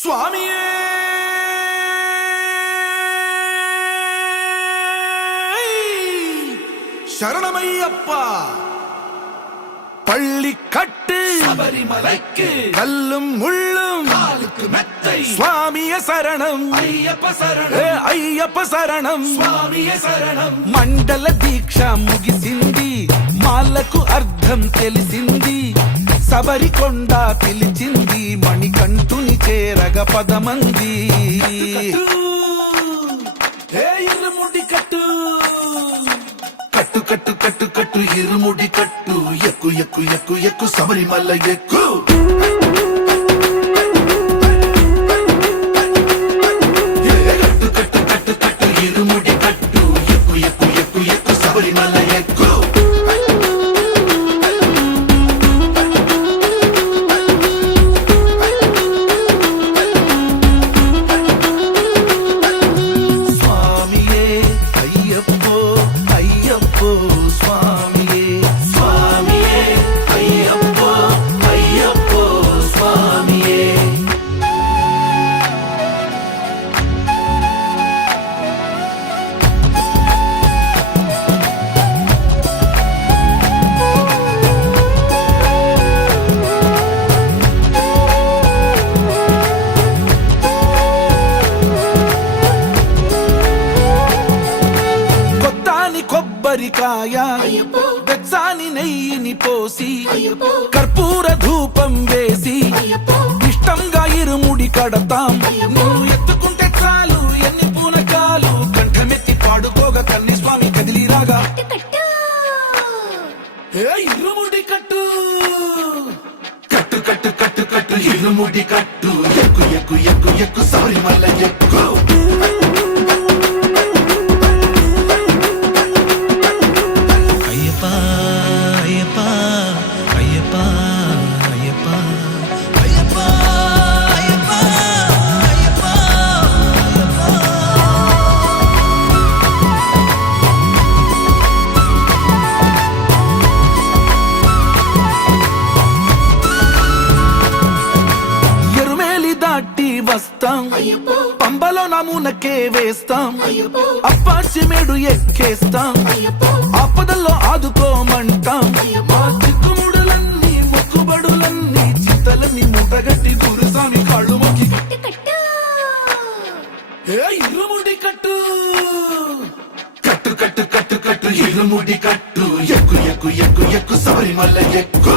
சுவாமியே சரணமையப்பா. பள்ளி கட்டு சபரிமலைக்கு கல்லும் முள்ளும் காலுக்கு மெத்தை. சுவாமிய சரணம் ஐயப்ப சரணம் ஐயப்ப சரணம் స్వామియ శరణం. మండల దీక్ష ముగిసింది, మాలకు అర్థం తెలిసింది, సబరికొండ పిలిచింది, మణికంఠుని చేరగ పదమంది. ఇరుముడి కట్టు కట్టు కట్టు కట్టు కట్టు ఇరుముడి కట్టు, ఎక్కు ఎక్కు ఎక్కు ఎక్కు శబరిమల ఎక్కు. కట్టు కట్టు కట్టు కట్టు ఇరుముడి కట్టు, ఎక్కు ఎక్కు ఎక్కు ఎక్కు శబరిమల ఎక్కు. స్వామియే అయ్యప్పో అయ్యప్పో స్వామియే స్వామియే అయ్యప్పో అయ్యప్పో స్వామియే. కొత్తాని కొబ్బరికాయ వెచ్చాని నెయ్యిని పోసి కర్పూర ధూపం వేసి ఇష్టంగా ఇరుముడి కడతాం. నువ్వు ఎత్తుకుంటే చాలు ఎన్ని పూనకాలు, కంఠమెత్తి పాడుకోగా కన్ని స్వామి కదిలిరాగా. ఇరుముడి కట్టు కట్టు కట్టు కట్టు కట్టు ఇరుముడి కట్టు, ఎక్కు ఎక్కు ఎక్కు ఎక్కు శబరిమల ఎక్కు. అయ్యప్ప అయ్యప్ప అయ్యప్ప అయ్యప్ప అయ్యప్ప అయ్యప్ప అయ్యప్ప ఎరుమేలి దాటి వస్తాం, పంబలో నమూనకే వేస్తాం, అప్పాచిమేడు ఎక్కేస్తాం, ఆపదల్లో ఆదుకోమంటాం. మా చిక్కుముడులన్నీ మొక్కుబడులన్నీ చింతలన్నీ మూటగట్టి గురుస్వామి కాళ్ళు మొక్కి ఇరుముడి కట్టు కట్టు కట్టు కట్టు కట్టు ఇరుముడి కట్టు, ఎక్కు ఎక్కు ఎక్కు ఎక్కు శబరిమల ఎక్కు.